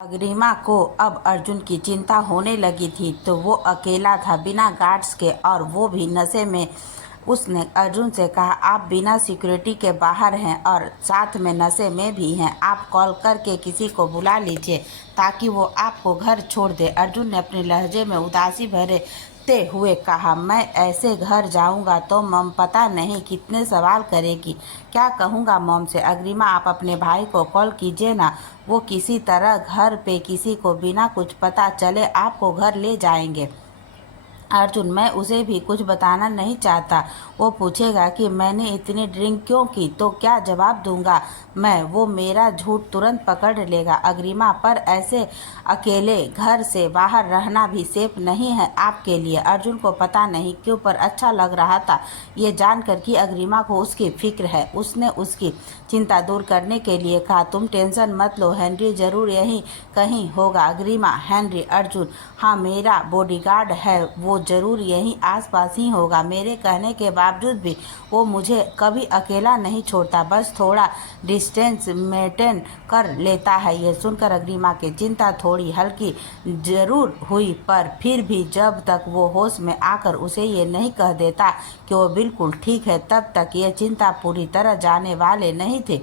अग्रिमा को अब अर्जुन की चिंता होने लगी थी। तो वो अकेला था बिना गार्ड्स के और वो भी नशे में। उसने अर्जुन से कहा, आप बिना सिक्योरिटी के बाहर हैं और साथ में नशे में भी हैं। आप कॉल करके किसी को बुला लीजिए ताकि वो आपको घर छोड़ दे। अर्जुन ने अपने लहजे में उदासी भरे ते हुए कहा, मैं ऐसे घर जाऊंगा तो मम पता नहीं कितने सवाल करेगी। क्या कहूँगा मम से। अग्रिमा, आप अपने भाई को कॉल कीजिए ना, वो किसी तरह घर पे किसी को बिना कुछ पता चले आपको घर ले जाएंगे। अर्जुन, मैं उसे भी कुछ बताना नहीं चाहता। वो पूछेगा कि मैंने इतनी ड्रिंक क्यों की तो क्या जवाब दूंगा मैं। वो मेरा झूठ तुरंत पकड़ लेगा। अग्रिमा, पर ऐसे अकेले घर से बाहर रहना भी सेफ नहीं है आपके लिए। अर्जुन को पता नहीं क्यों पर अच्छा लग रहा था ये जानकर कि अग्रिमा को उसकी फिक्र है। उसने उसकी चिंता दूर करने के लिए कहा, तुम टेंशन मत लो, हेनरी जरूर यहीं कहीं होगा। अग्रिमा, हेनरी? अर्जुन, हाँ, मेरा बॉडीगार्ड है, वो जरूर यहीं आसपास ही होगा। मेरे कहने के बावजूद भी वो मुझे कभी अकेला नहीं छोड़ता, बस थोड़ा डिस्टेंस मेंटेन कर लेता है। ये सुनकर अग्रिमा की चिंता थोड़ी हल्की जरूर हुई, पर फिर भी जब तक वो होश में आकर उसे ये नहीं कह देता कि वो बिल्कुल ठीक है, तब तक ये चिंता पूरी तरह जाने वाले नहीं थे।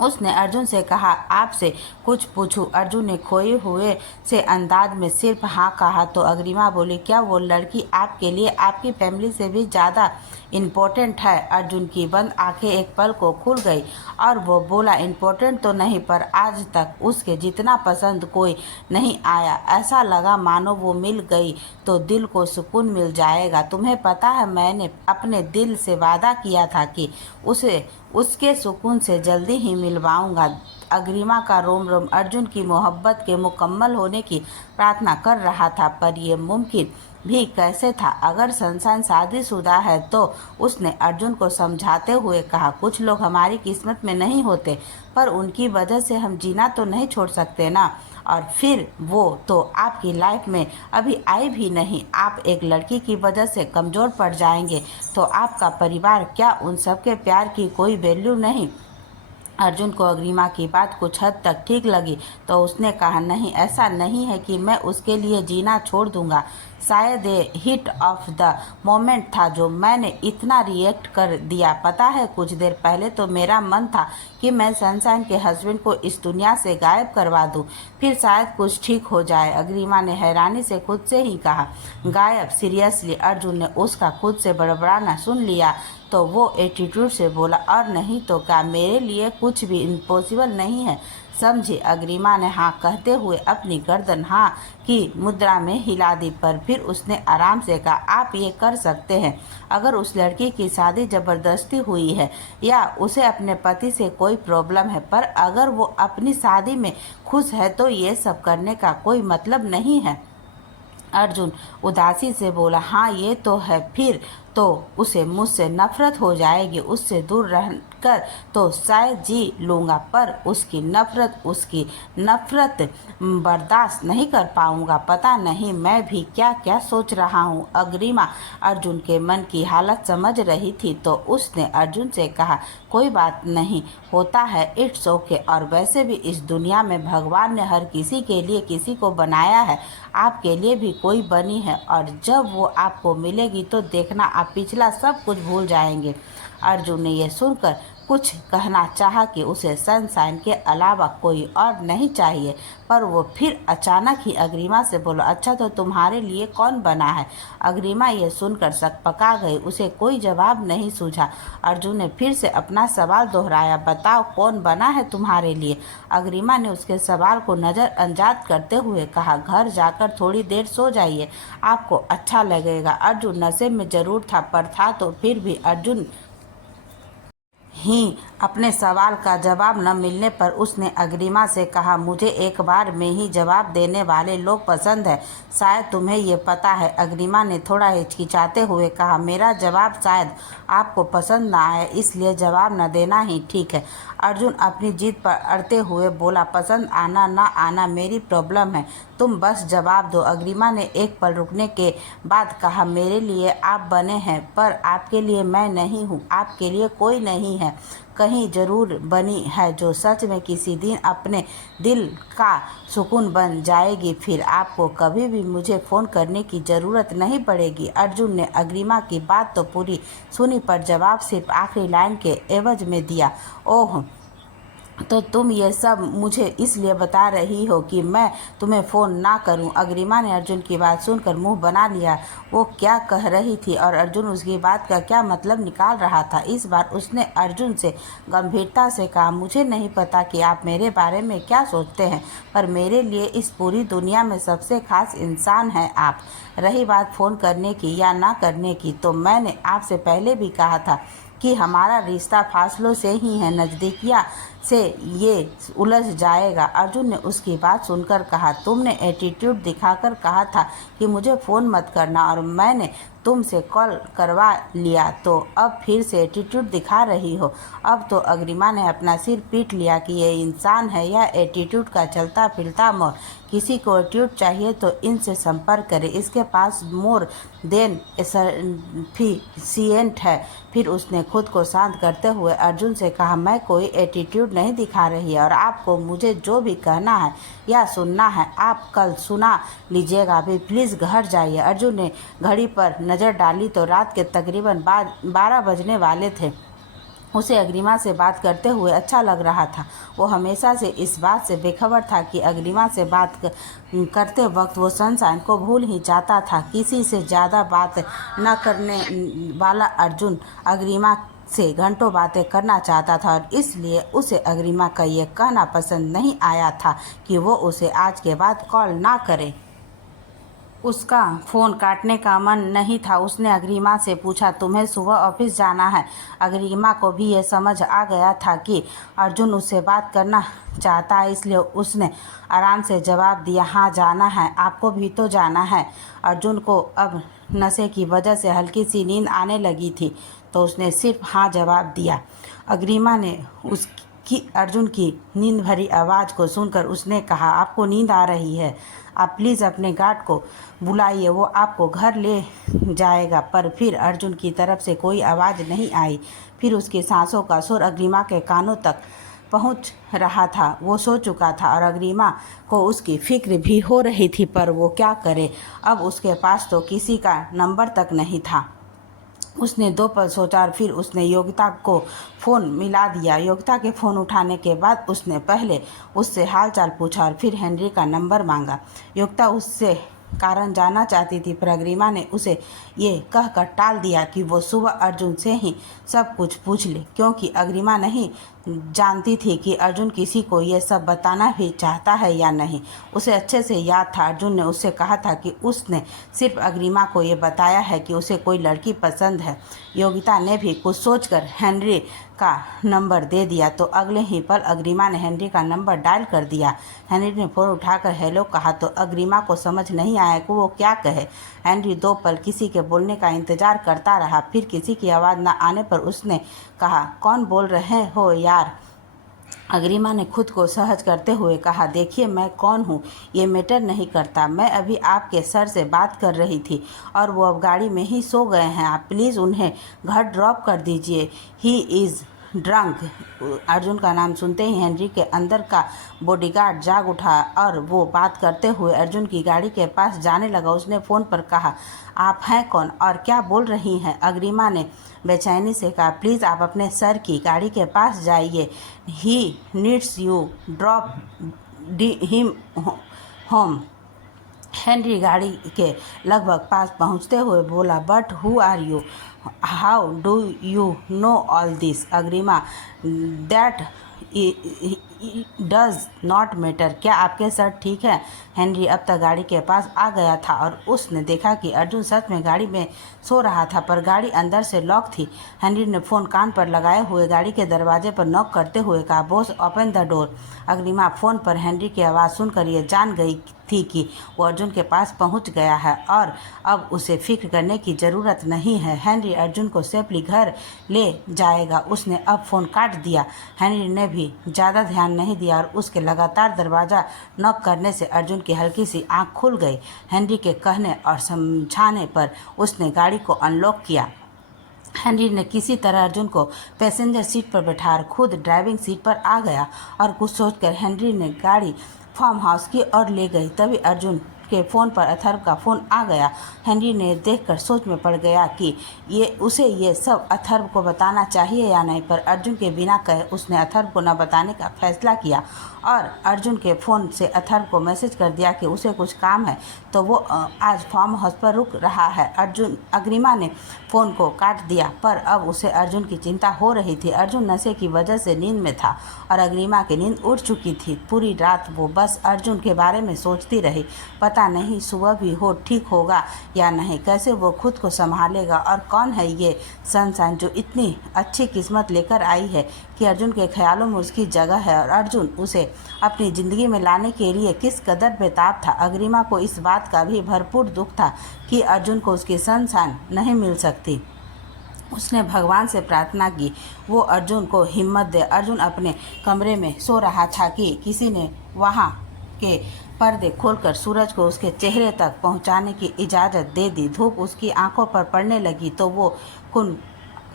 उसने अर्जुन से कहा, आपसे कुछ पूछूं? अर्जुन ने खोए हुए से अंदाज में सिर्फ हाँ कहा। तो अग्रिमा बोली, क्या वो लड़की आपके लिए आपकी फैमिली से भी ज़्यादा इम्पोर्टेंट है? अर्जुन की बंद आंखें एक पल को खुल गई और वो बोला, इम्पोर्टेंट तो नहीं, पर आज तक उसके जितना पसंद कोई नहीं आया। ऐसा लगा मानो वो मिल गई तो दिल को सुकून मिल जाएगा। तुम्हें पता है, मैंने अपने दिल से वादा किया था कि उसे उसके सुकून से जल्दी ही मिलवाऊंगा। अग्रिमा का रोम रोम अर्जुन की मोहब्बत के मुकम्मल होने की प्रार्थना कर रहा था, पर यह मुमकिन भी कैसे था? अगर सनशाइन शादीशुदा है तो उसने अर्जुन को समझाते हुए कहा, कुछ लोग हमारी किस्मत में नहीं होते, पर उनकी वजह से हम जीना तो नहीं छोड़ सकते ना। और फिर वो तो आपकी लाइफ में अभी आई भी नहीं। आप एक लड़की की वजह से कमज़ोर पड़ जाएंगे तो आपका परिवार, क्या उन सबके प्यार की कोई वैल्यू नहीं? अर्जुन को अग्रिमा की बात कुछ हद तक ठीक लगी तो उसने कहा, नहीं, ऐसा नहीं है कि मैं उसके लिए जीना छोड़ दूंगा। शायद ये हिट ऑफ द मोमेंट था जो मैंने इतना रिएक्ट कर दिया। पता है, कुछ देर पहले तो मेरा मन था कि मैं सनशाइन के हस्बैंड को इस दुनिया से गायब करवा दूं, फिर शायद कुछ ठीक हो जाए। अग्रिमा ने हैरानी से खुद से ही कहा, गायब? सीरियसली? अर्जुन ने उसका खुद से बड़बड़ाना सुन लिया तो वो एटीट्यूड से बोला, और नहीं तो क्या, मेरे लिए कुछ भी इम्पॉसिबल नहीं है, समझी? अग्रिमा ने हाँ कहते हुए अपनी गर्दन हाँ की मुद्रा में हिला दी, पर फिर उसने आराम से कहा, आप ये कर सकते हैं अगर उस लड़की की शादी जबरदस्ती हुई है या उसे अपने पति से कोई प्रॉब्लम है, पर अगर वो अपनी शादी में खुश है तो ये सब करने का कोई मतलब नहीं है। अर्जुन उदासी से बोला, हाँ ये तो है, फिर तो उसे मुझसे नफरत हो जाएगी। उससे दूर रहकर तो शायद जी लूँगा, पर उसकी नफरत बर्दाश्त नहीं कर पाऊँगा। पता नहीं मैं भी क्या क्या सोच रहा हूँ। अग्रिमा अर्जुन के मन की हालत समझ रही थी तो उसने अर्जुन से कहा, कोई बात नहीं, होता है, इट्स ओके। और वैसे भी इस दुनिया में भगवान ने हर किसी के लिए किसी को बनाया है, आपके लिए भी कोई बनी है, और जब वो आपको मिलेगी तो देखना आप पिछला सब कुछ भूल जाएंगे। अर्जुन ने यह सुनकर कुछ कहना चाहा कि उसे सनशाइन के अलावा कोई और नहीं चाहिए, पर वो फिर अचानक ही अग्रिमा से बोला, अच्छा तो तुम्हारे लिए कौन बना है? अग्रिमा ये सुनकर सकपका गई, उसे कोई जवाब नहीं सूझा। अर्जुन ने फिर से अपना सवाल दोहराया, बताओ कौन बना है तुम्हारे लिए? अग्रिमा ने उसके सवाल को नज़रअंदाज करते हुए कहा, घर जाकर थोड़ी देर सो जाइए, आपको अच्छा लगेगा। अर्जुन नशे में जरूर था, पर था तो फिर भी अर्जुन ही अपने सवाल का जवाब न मिलने पर उसने अग्रिमा से कहा, मुझे एक बार में ही जवाब देने वाले लोग पसंद है, शायद तुम्हें ये पता है। अग्रिमा ने थोड़ा हिचकिचाते हुए कहा, मेरा जवाब शायद आपको पसंद ना आए, इसलिए जवाब न देना ही ठीक है। अर्जुन अपनी जिद पर अड़ते हुए बोला, पसंद आना ना आना मेरी प्रॉब्लम है, तुम बस जवाब दो। अग्रिमा ने एक पल रुकने के बाद कहा, मेरे लिए आप बने हैं, पर आपके लिए मैं नहीं हूँ, आपके लिए कोई नहीं है। है, कहीं ज़रूर बनी है जो सच में किसी दिन अपने दिल का सुकून बन जाएगी। फिर आपको कभी भी मुझे फ़ोन करने की ज़रूरत नहीं पड़ेगी। अर्जुन ने अग्रिमा की बात तो पूरी सुनी पर जवाब सिर्फ आखिरी लाइन के एवज में दिया, ओह तो तुम ये सब मुझे इसलिए बता रही हो कि मैं तुम्हें फ़ोन ना करूं। अग्रिमा ने अर्जुन की बात सुनकर मुंह बना लिया। वो क्या कह रही थी और अर्जुन उसकी बात का क्या मतलब निकाल रहा था। इस बार उसने अर्जुन से गंभीरता से कहा, मुझे नहीं पता कि आप मेरे बारे में क्या सोचते हैं, पर मेरे लिए इस पूरी दुनिया में सबसे खास इंसान हैं आप। रही बात फ़ोन करने की या ना करने की, तो मैंने आपसे पहले भी कहा था कि हमारा रिश्ता फासलों से ही है, नज़दीकियाँ से ये उलझ जाएगा। अर्जुन ने उसकी बात सुनकर कहा, तुमने एटीट्यूड दिखाकर कहा था कि मुझे फ़ोन मत करना और मैंने तुमसे कॉल करवा लिया, तो अब फिर से एटीट्यूड दिखा रही हो। अब तो अग्रिमा ने अपना सिर पीट लिया कि ये इंसान है या एटीट्यूड का चलता फिरता मोर। किसी को एटीट्यूड चाहिए तो इनसे संपर्क करे, इसके पास मोर देन एफिशिएंट है। फिर उसने खुद को शांत करते हुए अर्जुन से कहा, मैं कोई एटीट्यूड नहीं दिखा रही और आपको मुझे जो भी कहना है या सुनना है आप कल सुना लीजिएगा। अभी प्लीज़ घर जाइए। अर्जुन ने घड़ी पर नज़र डाली तो रात के तकरीबन 12 बजने वाले थे। उसे अग्रिमा से बात करते हुए अच्छा लग रहा था। वो हमेशा से इस बात से बेखबर था कि अग्रिमा से बात करते वक्त वो सनशाइन को भूल ही जाता था। किसी से ज़्यादा बात न करने वाला अर्जुन अग्रिमा से घंटों बातें करना चाहता था और इसलिए उसे अग्रिमा का ये कहना पसंद नहीं आया था कि वो उसे आज के बाद कॉल ना करे। उसका फ़ोन काटने का मन नहीं था। उसने अग्रिमा से पूछा, तुम्हें सुबह ऑफिस जाना है। अग्रिमा को भी ये समझ आ गया था कि अर्जुन उससे बात करना चाहता है, इसलिए उसने आराम से जवाब दिया, हाँ जाना है। आपको भी तो जाना है। अर्जुन को अब नशे की वजह से हल्की सी नींद आने लगी थी, तो उसने सिर्फ हाँ जवाब दिया। अग्रिमा ने अर्जुन की नींद भरी आवाज़ को सुनकर उसने कहा, आपको नींद आ रही है, आप प्लीज़ अपने गार्ड को बुलाइए, वो आपको घर ले जाएगा। पर फिर अर्जुन की तरफ से कोई आवाज़ नहीं आई। फिर उसकी सांसों का सुर अग्रिमा के कानों तक पहुंच रहा था। वो सो चुका था और अग्रिमा को उसकी फिक्र भी हो रही थी, पर वो क्या करे। अब उसके पास तो किसी का नंबर तक नहीं था। उसने 2 पल सोचा और फिर उसने योगिता को फ़ोन मिला दिया। योगिता के फ़ोन उठाने के बाद उसने पहले उससे हालचाल पूछा और फिर हेनरी का नंबर मांगा। योगिता उससे कारण जानना चाहती थी, पर अग्रिमा ने उसे ये कहकर टाल दिया कि वो सुबह अर्जुन से ही सब कुछ पूछ ले, क्योंकि अग्रिमा नहीं जानती थी कि अर्जुन किसी को ये सब बताना भी चाहता है या नहीं। उसे अच्छे से याद था, अर्जुन ने उससे कहा था कि उसने सिर्फ अग्रिमा को ये बताया है कि उसे कोई लड़की पसंद है। योगिता ने भी कुछ सोचकर हेनरी का नंबर दे दिया, तो अगले ही पल अग्रिमा ने हेनरी का नंबर डायल कर दिया। हेनरी ने फ़ोन उठाकर हेलो कहा तो अग्रिमा को समझ नहीं आया कि वो क्या कहे। हेनरी 2 पल किसी के बोलने का इंतज़ार करता रहा। फिर किसी की आवाज़ न आने पर उसने कहा, कौन बोल रहे हो यार। अग्रिमा ने खुद को सहज करते हुए कहा, देखिए मैं कौन हूँ ये मैटर नहीं करता, मैं अभी आपके सर से बात कर रही थी और वो अब गाड़ी में ही सो गए हैं, आप प्लीज़ उन्हें घर ड्रॉप कर दीजिए, ही इज़ ड्रंक। अर्जुन का नाम सुनते ही हेनरी के अंदर का बॉडीगार्ड जाग उठा और वो बात करते हुए अर्जुन की गाड़ी के पास जाने लगा। उसने फ़ोन पर कहा, आप हैं कौन और क्या बोल रही हैं। अग्रिमा ने बेचैनी से कहा, प्लीज़ आप अपने सर की गाड़ी के पास जाइए, he needs you, drop him home. Henry गाड़ी के लगभग पास पहुंचते हुए बोला, but who are you, how do you know all this. Agrima, that does not matter, क्या आपके सर ठीक है। हेनरी अब तक गाड़ी के पास आ गया था और उसने देखा कि अर्जुन सच में गाड़ी में सो रहा था, पर गाड़ी अंदर से लॉक थी। हेनरी ने फ़ोन कान पर लगाए हुए गाड़ी के दरवाजे पर नॉक करते हुए कहा, boss open the door. Agrima phone पर हेनरी की आवाज़ सुनकर ये जान गई थी कि वो अर्जुन के पास पहुंच गया है और अब उसे फिक्र करने की ज़रूरत नहीं है। हेनरी अर्जुन को सेफली घर ले जाएगा। उसने अब फ़ोन काट दिया। हेनरी ने भी ज़्यादा ध्यान नहीं दिया और उसके लगातार दरवाज़ा नॉक करने से अर्जुन की हल्की सी आंख खुल गई। हेनरी के कहने और समझाने पर उसने गाड़ी को अनलॉक किया। हेनरी ने किसी तरह अर्जुन को पैसेंजर सीट पर बैठा खुद ड्राइविंग सीट पर आ गया और कुछ सोचकर हेनरी ने गाड़ी फार्म हाउस की ओर ले गई। तभी अर्जुन के फ़ोन पर अथर्व का फ़ोन आ गया। हेनरी ने देखकर सोच में पड़ गया कि ये सब अथर्व को बताना चाहिए या नहीं, पर अर्जुन के बिना कहे उसने अथर्व को न बताने का फैसला किया और अर्जुन के फ़ोन से अथर्व को मैसेज कर दिया कि उसे कुछ काम है तो वो आज फार्म हाउस पर रुक रहा है। अग्रिमा ने फ़ोन को काट दिया, पर अब उसे अर्जुन की चिंता हो रही थी। अर्जुन नशे की वजह से नींद में था और अग्रिमा की नींद उड़ चुकी थी। पूरी रात वो बस अर्जुन के बारे में सोचती रही। पता नहीं सुबह भी हो ठीक होगा या नहीं, कैसे वो खुद को संभालेगा और कौन है ये सनशाइन जो इतनी अच्छी किस्मत लेकर आई है कि अर्जुन के ख्यालों में उसकी जगह है और अर्जुन उसे अपनी ज़िंदगी में लाने के लिए किस कदर बेताब था। अग्रिमा को इस बात का भी भरपूर दुख था कि अर्जुन को उसकी सनशाइन नहीं मिल सकती। उसने भगवान से प्रार्थना की वो अर्जुन को हिम्मत दे। अर्जुन अपने कमरे में सो रहा था कि किसी ने वहाँ के पर्दे खोलकर सूरज को उसके चेहरे तक पहुँचाने की इजाज़त दे दी। धूप उसकी आंखों पर पड़ने लगी तो वो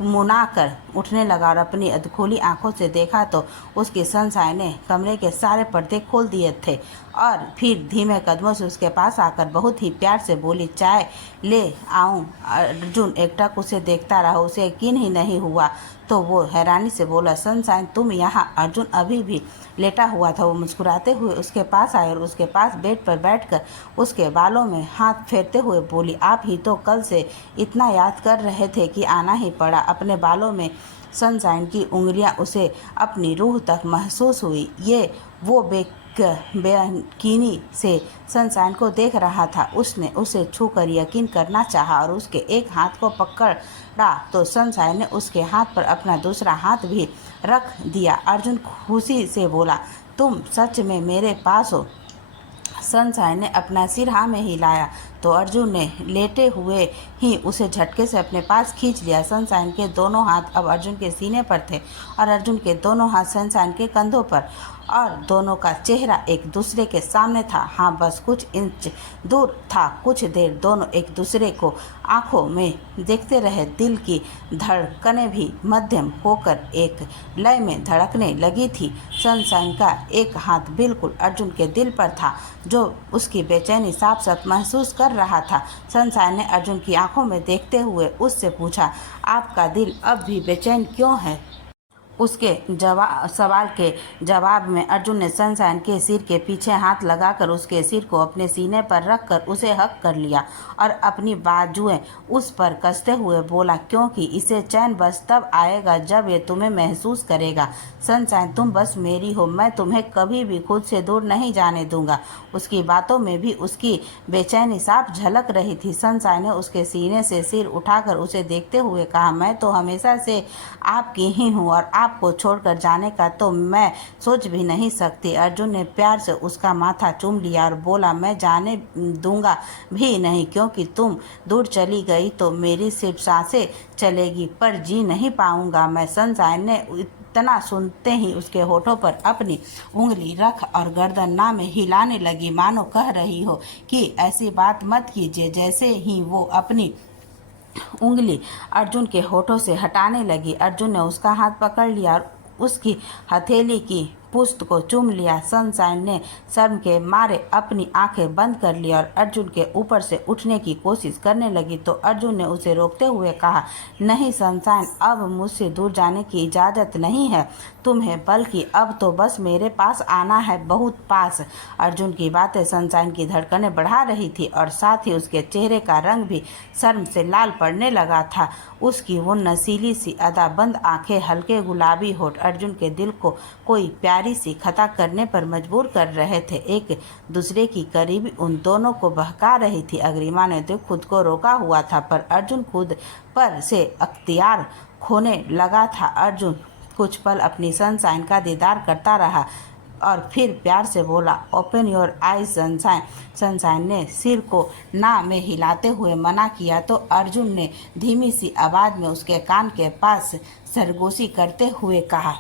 मुना कर उठने लगा और अपनी अधखोली आंखों से देखा तो उसकी सनशाइन ने कमरे के सारे पर्दे खोल दिए थे और फिर धीमे कदमों से उसके पास आकर बहुत ही प्यार से बोली, चाय ले आऊं? अर्जुन एकटक उसे देखता रहा। उसे यकीन ही नहीं हुआ तो वो हैरानी से बोला, सनशाइन तुम यहाँ? अर्जुन अभी भी लेटा हुआ था। वो मुस्कुराते हुए उसके पास आए और उसके पास बेड पर बैठकर उसके बालों में हाथ फेरते हुए बोली, आप ही तो कल से इतना याद कर रहे थे कि आना ही पड़ा। अपने बालों में सनशाइन की उंगलियां उसे अपनी रूह तक महसूस हुई। वो बेयकीनी से सनशाइन को देख रहा था। उसने उसे छूकर यकीन करना चाहा और उसके एक हाथ को पकड़ा तो सनशाइन ने उसके हाथ पर अपना दूसरा हाथ भी रख दिया। अर्जुन खुशी से बोला, तुम सच में मेरे पास हो? सनशाइन ने अपना सिर हाँ में हिलाया तो अर्जुन ने लेटे हुए ही उसे झटके से अपने पास खींच लिया। सनशाइन के दोनों हाथ अब अर्जुन के सीने पर थे और अर्जुन के दोनों हाथ सनशाइन के कंधों पर और दोनों का चेहरा एक दूसरे के सामने था। हाँ, बस कुछ इंच दूर था। कुछ देर दोनों एक दूसरे को आंखों में देखते रहे। दिल की धड़कनें भी मध्यम होकर एक लय में धड़कने लगी थी। सनशाइन का एक हाथ बिल्कुल अर्जुन के दिल पर था जो उसकी बेचैनी साफ साफ महसूस कर रहा था। सनशाइन ने अर्जुन की आंखों में देखते हुए उससे पूछा, आपका दिल अब भी बेचैन क्यों है? उसके सवाल के जवाब में अर्जुन ने सनशाइन के सिर के पीछे हाथ लगाकर उसके सिर को अपने सीने पर रखकर उसे हक कर लिया और अपनी बाजुएं उस पर कसते हुए बोला, क्योंकि इसे चैन बस तब आएगा जब ये तुम्हें महसूस करेगा। सनशाइन तुम बस मेरी हो, मैं तुम्हें कभी भी खुद से दूर नहीं जाने दूंगा। उसकी बातों में भी उसकी बेचैनी साफ झलक रही थी। सनशाइन ने उसके सीने से सिर उठाकर उसे देखते हुए कहा, मैं तो हमेशा से आपकी ही हूँ और आपको छोड़कर जाने का तो मैं सोच भी नहीं सकती। अर्जुन ने प्यार से उसका माथा चूम लिया और बोला, मैं जाने दूंगा भी नहीं, क्योंकि तुम दूर चली गई तो मेरी सिर्फ सांसें चलेगी पर जी नहीं पाऊंगा मैं। सनशाइन ने इतना सुनते ही उसके होठों पर अपनी उंगली रख और गर्दन ना में हिलाने लगी, मानो कह रही हो कि ऐसी बात मत कीजिए। जैसे ही वो अपनी उंगली अर्जुन के होठों से हटाने लगी, अर्जुन ने उसका हाथ पकड़ लिया और उसकी हथेली की पुष्ट को चूम लिया। सनशाइन ने शर्म के मारे अपनी आंखें बंद कर ली और अर्जुन के ऊपर से उठने की कोशिश करने लगी तो अर्जुन ने उसे रोकते हुए कहा, नहीं सनशाइन, अब मुझसे दूर जाने की इजाज़त नहीं है तुम्हें, बल्कि अब तो बस मेरे पास आना है, बहुत पास। अर्जुन की बातें सनशाइन की धड़कनें बढ़ा रही थी और साथ ही उसके चेहरे का रंग भी शर्म से लाल पड़ने लगा था। उसकी वो नसीली सी अदा, बंद आंखें, हल्के गुलाबी होठ अर्जुन के दिल को कोई प्यारी सी खता करने पर मजबूर कर रहे थे। एक दूसरे की करीबी उन दोनों को बहका रही थी। अग्रिमा ने तो खुद को रोका हुआ था पर अर्जुन खुद पर से अख्तियार खोने लगा था। अर्जुन कुछ पल अपनी सनशाइन का दीदार करता रहा और फिर प्यार से बोला, open your eyes sunshine. Sunshine ने सिर को ना में हिलाते हुए मना किया तो अर्जुन ने धीमी सी आवाज़ में उसके कान के पास सरगोशी करते हुए कहा,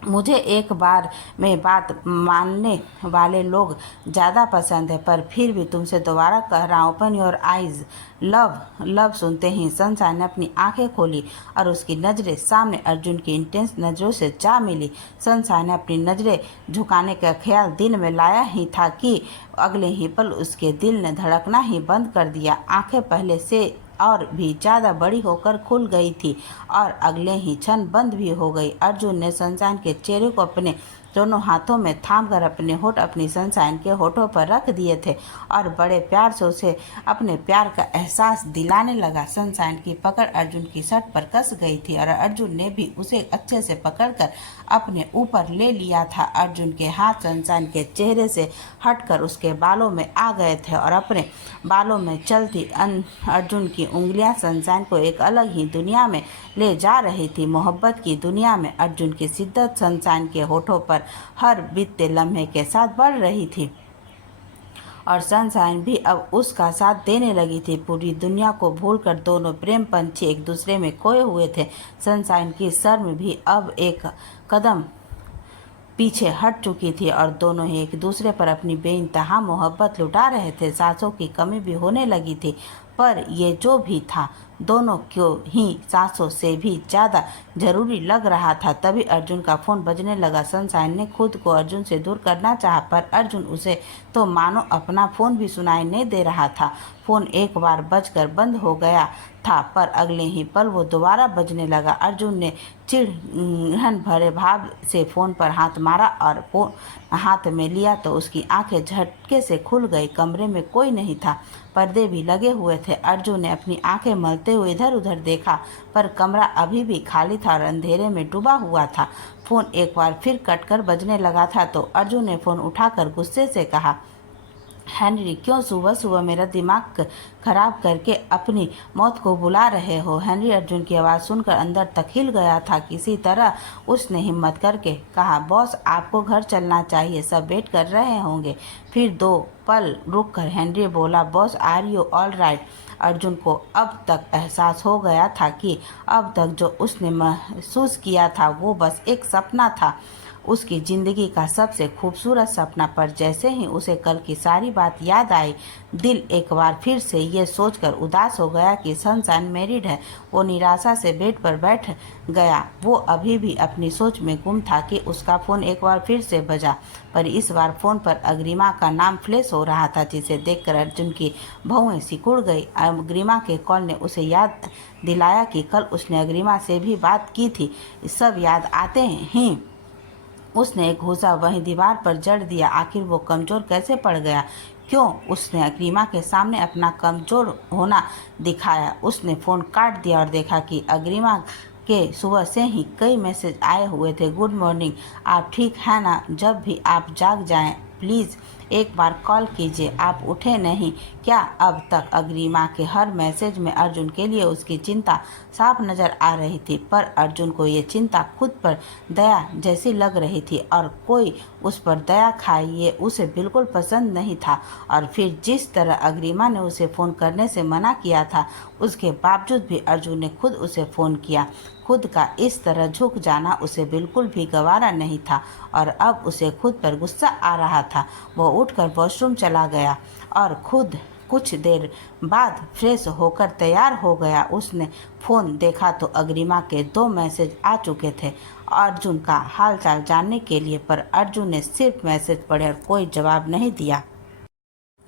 मुझे एक बार में बात मानने वाले लोग ज़्यादा पसंद है, पर फिर भी तुमसे दोबारा कह रहा हूँ, open your eyes. Love love सुनते ही सनशाइन ने अपनी आंखें खोली और उसकी नज़रें सामने अर्जुन की इंटेंस नज़रों से जा मिली। सनशाइन ने अपनी नज़रें झुकाने का ख्याल दिल में लाया ही था कि अगले ही पल उसके दिल ने धड़कना ही बंद कर दिया। आंखें पहले से और भी ज़्यादा बड़ी होकर खुल गई थी और अगले ही क्षण बंद भी हो गई। अर्जुन ने सनशाइन के चेहरे को अपने दोनों हाथों में थामकर अपने होठ अपनी सनशाइन के होठों पर रख दिए थे और बड़े प्यार से उसे अपने प्यार का एहसास दिलाने लगा। सनशाइन की पकड़ अर्जुन की शर्ट पर कस गई थी और अर्जुन ने भी उसे अच्छे से पकड़कर अपने ऊपर ले लिया था। अर्जुन के हाथ सनशाइन के चेहरे से हटकर उसके बालों में आ गए थे और अपने बालों में चलती अर्जुन की उंगलियां सनशाइन को एक अलग ही दुनिया में ले जा रही थी। मोहब्बत की दुनिया में अर्जुन की शिद्दत सनशाइन के होठों पर हर बीतते लम्हे के साथ बढ़ रही थी और सनशाइन भी अब उसका साथ देने लगी थी। पूरी दुनिया को भूलकर दोनों प्रेम पंछी एक दूसरे में खोए हुए थे। सनशाइन की शर्म भी अब एक कदम पीछे हट चुकी थी और दोनों ही एक दूसरे पर अपनी बेइंतहा मोहब्बत लुटा रहे थे। सांसों की कमी भी होने लगी थी, पर ये जो भी था दोनों को ही सांसों से भी ज़्यादा जरूरी लग रहा था। तभी अर्जुन का फ़ोन बजने लगा। सनशाइन ने खुद को अर्जुन से दूर करना चाहा, पर अर्जुन उसे तो मानो अपना फ़ोन भी सुनाई नहीं दे रहा था। फ़ोन एक बार बजकर बंद हो गया था, पर अगले ही पल वो दोबारा बजने लगा। अर्जुन ने चिढ़न भरे भाव से फ़ोन पर हाथ मारा और फ़ोन हाथ में लिया तो उसकी आंखें झटके से खुल गई। कमरे में कोई नहीं था, पर्दे भी लगे हुए थे। अर्जुन ने अपनी आंखें मलते हुए इधर उधर देखा, पर कमरा अभी भी खाली था और अंधेरे में डूबा हुआ था। फ़ोन एक बार फिर कटकर बजने लगा था तो अर्जुन ने फ़ोन उठाकर गुस्से से कहा, हेनरी, क्यों सुबह सुबह मेरा दिमाग खराब करके अपनी मौत को बुला रहे हो? हेनरी अर्जुन की आवाज़ सुनकर अंदर तक हिल गया था। किसी तरह उसने हिम्मत करके कहा, बॉस, आपको घर चलना चाहिए, सब वेट कर रहे होंगे। फिर 2 पल रुक कर हेनरी बोला, boss, are you all right? Arjun को अब तक एहसास हो गया था कि अब तक जो उसने महसूस किया था वो बस एक सपना था, उसकी ज़िंदगी का सबसे खूबसूरत सपना। पर जैसे ही उसे कल की सारी बात याद आई, दिल एक बार फिर से ये सोचकर उदास हो गया कि सनशाइन मैरिड है। वो निराशा से बेड पर बैठ गया। वो अभी भी अपनी सोच में गुम था कि उसका फ़ोन एक बार फिर से बजा, पर इस बार फ़ोन पर अग्रिमा का नाम फ्लैश हो रहा था, जिसे देखकर अर्जुन की भौहें सिकुड़ गई। अग्रिमा के कॉल ने उसे याद दिलाया कि कल उसने अग्रिमा से भी बात की थी। सब याद आते ही उसने एक घूंसा वहीं दीवार पर जड़ दिया। आखिर वो कमज़ोर कैसे पड़ गया? क्यों उसने अग्रिमा के सामने अपना कमज़ोर होना दिखाया? उसने फ़ोन काट दिया और देखा कि अग्रिमा के सुबह से ही कई मैसेज आए हुए थे। गुड मॉर्निंग, आप ठीक हैं ना? जब भी आप जाग जाएं प्लीज़ एक बार कॉल कीजिए। आप उठे नहीं क्या अब तक? अग्रिमा के हर मैसेज में अर्जुन के लिए उसकी चिंता साफ नज़र आ रही थी, पर अर्जुन को ये चिंता खुद पर दया जैसी लग रही थी और कोई उस पर दया खाए ये उसे बिल्कुल पसंद नहीं था। और फिर जिस तरह अग्रिमा ने उसे फ़ोन करने से मना किया था, उसके बावजूद भी अर्जुन ने खुद उसे फ़ोन किया। खुद का इस तरह झुक जाना उसे बिल्कुल भी गवारा नहीं था और अब उसे खुद पर गुस्सा आ रहा था। वो उठकर वॉशरूम चला गया और खुद कुछ देर बाद फ्रेश होकर तैयार हो गया। उसने फ़ोन देखा तो अग्रिमा के 2 मैसेज आ चुके थे अर्जुन का हालचाल जानने के लिए, पर अर्जुन ने सिर्फ मैसेज पढ़े और कोई जवाब नहीं दिया।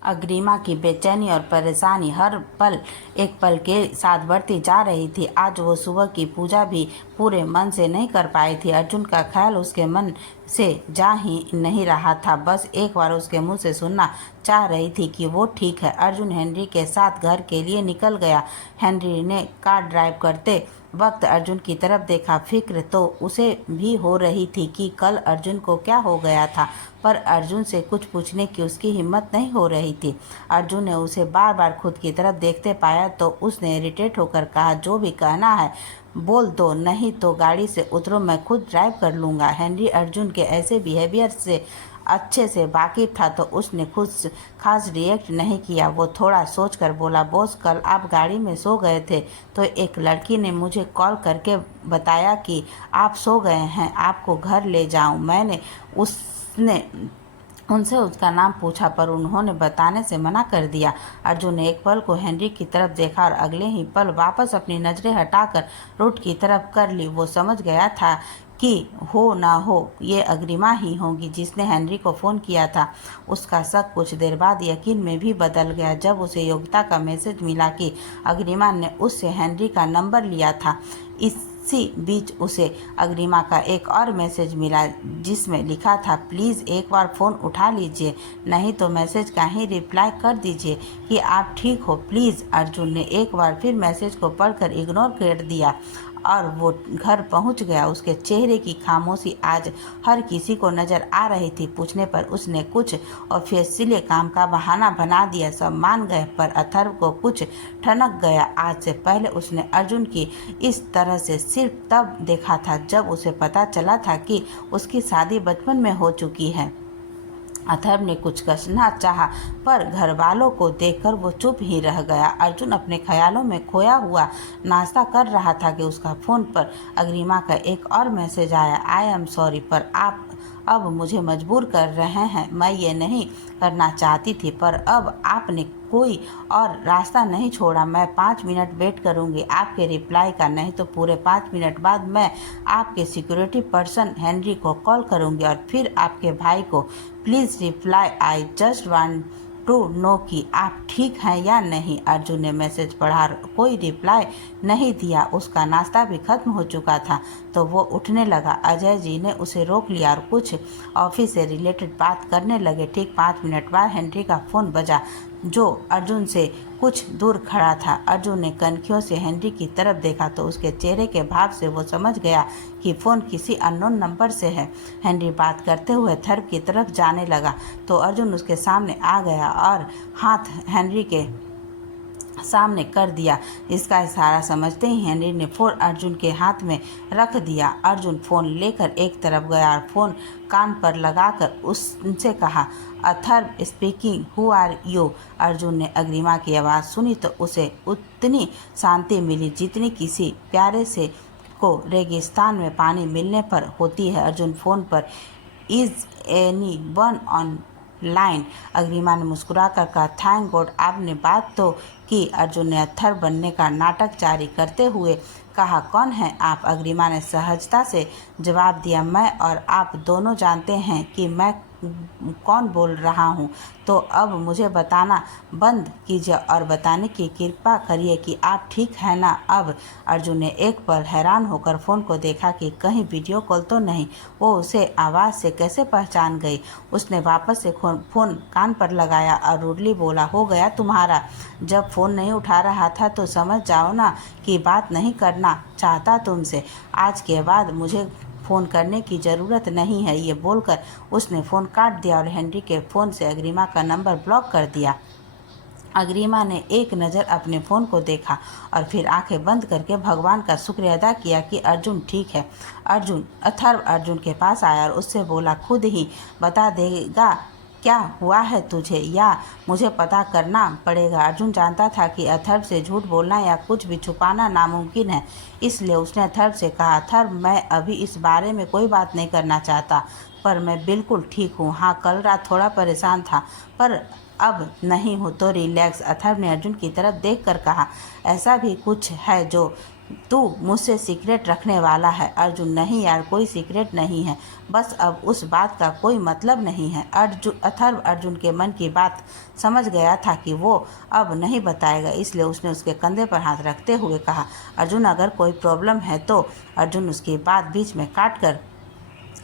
अग्रिमा की बेचैनी और परेशानी हर पल एक पल के साथ बढ़ती जा रही थी। आज वो सुबह की पूजा भी पूरे मन से नहीं कर पाई थी। अर्जुन का ख्याल उसके मन से जा ही नहीं रहा था। बस एक बार उसके मुंह से सुनना चाह रही थी कि वो ठीक है। अर्जुन हेनरी के साथ घर के लिए निकल गया। हेनरी ने कार ड्राइव करते वक्त अर्जुन की तरफ देखा। फिक्र तो उसे भी हो रही थी कि कल अर्जुन को क्या हो गया था, पर अर्जुन से कुछ पूछने की उसकी हिम्मत नहीं हो रही थी। अर्जुन ने उसे बार बार खुद की तरफ देखते पाया तो उसने इरिटेट होकर कहा, जो भी कहना है बोल दो, नहीं तो गाड़ी से उतरो, मैं खुद ड्राइव कर लूँगा। हेनरी अर्जुन के ऐसे बिहेवियर से अच्छे से वाकिफ था तो उसने कुछ खास रिएक्ट नहीं किया। वो थोड़ा सोचकर बोला, बॉस कल आप गाड़ी में सो गए थे तो एक लड़की ने मुझे कॉल करके बताया कि आप सो गए हैं, आपको घर ले जाऊं। मैंने उसने उनसे उसका नाम पूछा पर उन्होंने बताने से मना कर दिया। अर्जुन ने एक पल को हेनरी की तरफ देखा और अगले ही पल वापस अपनी नजरें हटाकर रूट की तरफ कर ली। वो समझ गया था कि हो ना हो ये अग्रिमा ही होगी जिसने हेनरी को फ़ोन किया था। उसका शक कुछ देर बाद यकीन में भी बदल गया जब उसे योग्यता का मैसेज मिला कि अग्रिमा ने उससे हेनरी का नंबर लिया था। इसी बीच उसे अग्रिमा का एक और मैसेज मिला जिसमें लिखा था, प्लीज़ एक बार फ़ोन उठा लीजिए, नहीं तो मैसेज का ही रिप्लाई कर दीजिए कि आप ठीक हो प्लीज़। अर्जुन ने एक बार फिर मैसेज को पढ़कर इग्नोर कर दिया और वो घर पहुंच गया। उसके चेहरे की खामोशी आज हर किसी को नज़र आ रही थी। पूछने पर उसने कुछ ऑफिशियल काम का बहाना बना दिया। सब मान गए पर अथर्व को कुछ ठनक गया। आज से पहले उसने अर्जुन की इस तरह से सिर्फ तब देखा था जब उसे पता चला था कि उसकी शादी बचपन में हो चुकी है। अथर्व ने कुछ कहना चाहा पर घर वालों को देखकर वो चुप ही रह गया। अर्जुन अपने ख्यालों में खोया हुआ नाश्ता कर रहा था कि उसका फ़ोन पर अग्रिमा का एक और मैसेज आया, आई एम सॉरी पर आप अब मुझे मजबूर कर रहे हैं। मैं ये नहीं करना चाहती थी पर अब आपने कोई और रास्ता नहीं छोड़ा। मैं 5 मिनट वेट करूंगी आपके रिप्लाई का, नहीं तो पूरे 5 मिनट बाद मैं आपके सिक्योरिटी पर्सन हेनरी को कॉल करूंगी और फिर आपके भाई को। Please reply, I just want to know कि आप ठीक हैं या नहीं। अर्जुन ने मैसेज पढ़ा, कोई रिप्लाई नहीं दिया। उसका नाश्ता भी खत्म हो चुका था तो वो उठने लगा। अजय जी ने उसे रोक लिया और कुछ ऑफिस से रिलेटेड बात करने लगे। ठीक 5 मिनट बाद हेनरी का फ़ोन बजा जो अर्जुन से कुछ दूर खड़ा था। अर्जुन ने कनखियों से हेनरी की तरफ देखा तो उसके चेहरे के भाव से वो समझ गया कि फ़ोन किसी अननोन नंबर से है। हेनरी बात करते हुए थर्ब की तरफ जाने लगा तो अर्जुन उसके सामने आ गया और हाथ हेनरी के सामने कर दिया। इसका इशारा समझते ही हेनरी ने फ़ोन अर्जुन के हाथ में रख दिया। अर्जुन फ़ोन लेकर एक तरफ गया और फ़ोन कान पर लगाकर उससे कहा, Atharva speaking, who are you. Arjun ने अग्रिमा की आवाज़ सुनी तो उसे उतनी शांति मिली जितनी किसी प्यारे से को रेगिस्तान में पानी मिलने पर होती है। अर्जुन फ़ोन पर, is any one on line. Agrima ने मुस्कुरा कर कहा, थैंक गॉड आपने बात तो की। अर्जुन ने अथर्व बनने का नाटक जारी करते हुए कहा, कौन है आप। अग्रिमा ने सहजता से जवाब दिया, मैं और आप दोनों जानते हैं कि मैं कौन बोल रहा हूँ, तो अब मुझे बताना बंद कीजिए और बताने की कृपा करिए कि आप ठीक है ना अब। अर्जुन ने एक पल हैरान होकर फ़ोन को देखा कि कहीं वीडियो कॉल तो नहीं। वो उसे आवाज़ से कैसे पहचान गई। उसने वापस से फ़ोन कान पर लगाया और रूडली बोला, हो गया तुम्हारा। जब फ़ोन नहीं उठा रहा था तो समझ जाओ ना कि बात नहीं करना चाहता तुमसे। आज के बाद मुझे फ़ोन करने की ज़रूरत नहीं है। ये बोलकर उसने फ़ोन काट दिया और हेनरी के फ़ोन से अग्रिमा का नंबर ब्लॉक कर दिया। अग्रिमा ने एक नज़र अपने फ़ोन को देखा और फिर आंखें बंद करके भगवान का शुक्र अदा किया कि अर्जुन ठीक है। अथर्व अर्जुन के पास आया और उससे बोला, खुद ही बता देगा क्या हुआ है तुझे या मुझे पता करना पड़ेगा। अर्जुन जानता था कि अथर्व से झूठ बोलना या कुछ भी छुपाना नामुमकिन है, इसलिए उसने अथर्व से कहा, अथर्व मैं अभी इस बारे में कोई बात नहीं करना चाहता पर मैं बिल्कुल ठीक हूँ। हाँ, कल रात थोड़ा परेशान था पर अब नहीं हो तो रिलैक्स। अथर्व ने अर्जुन की तरफ देखकर कहा, ऐसा भी कुछ है जो तू मुझसे सीक्रेट रखने वाला है। अर्जुन, नहीं यार, कोई सीक्रेट नहीं है, बस अब उस बात का कोई मतलब नहीं है। अथर्व अर्जुन के मन की बात समझ गया था कि वो अब नहीं बताएगा, इसलिए उसने उसके कंधे पर हाथ रखते हुए कहा, अर्जुन अगर कोई प्रॉब्लम है तो। अर्जुन उसकी बात बीच में काट कर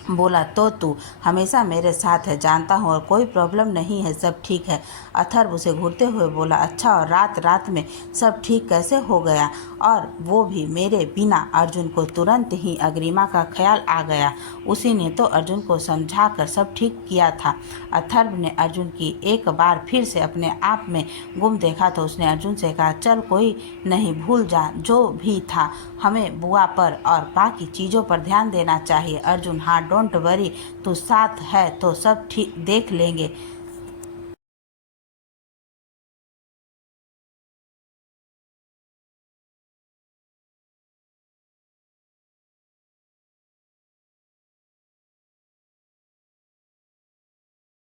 बोला, तो तू हमेशा मेरे साथ है, जानता हूँ, और कोई प्रॉब्लम नहीं है, सब ठीक है। अथर्व उसे घूरते हुए बोला, अच्छा, और रात में सब ठीक कैसे हो गया, और वो भी मेरे बिना। अर्जुन को तुरंत ही अग्रिमा का ख्याल आ गया। उसी ने तो अर्जुन को समझा कर सब ठीक किया था। अथर्व ने अर्जुन की एक बार फिर से अपने आप में गुम देखा तो उसने अर्जुन से कहा, चल कोई नहीं, भूल जा जो भी था, हमें बुआ पर और बाकी चीज़ों पर ध्यान देना चाहिए। अर्जुन, हाँ हाँ डोंट वरी, तू साथ है तो सब ठीक देख लेंगे।